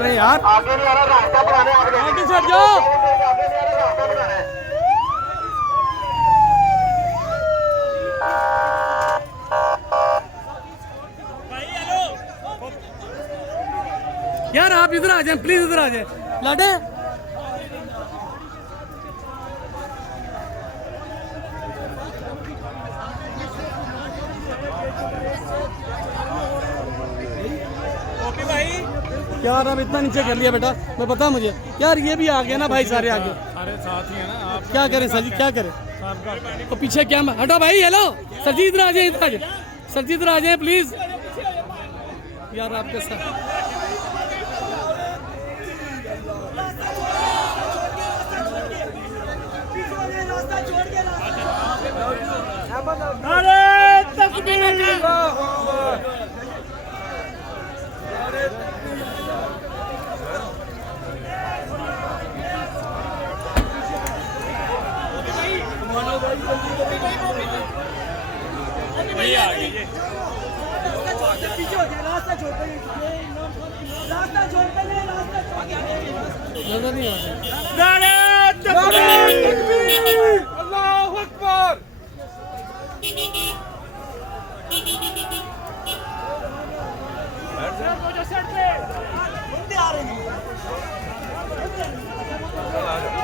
कर रहे हैं यार, आगे नहीं आ रहा, रास्ता बनाना है आगे से हट जाओ। आगे नहीं आ रहा, रास्ता बनाना है। यार आप इधर आ जाए प्लीज, इधर आ जाए लाडे। यार अब इतना नीचे कर लिया बेटा, मैं पता मुझे यार, ये भी आ गया ना भाई, सारे आगे सारे साथ ही है ना आप। क्या करें सर जी, क्या करें। तो पीछे क्या हटो भाई, हेलो सर जी इधर आ जाए, इधर आ जाए सर जी, इधर आ जाए प्लीज। यार आपके साथ नजर नहीं आ रहा। अल्लाह अकबर। आ रही है।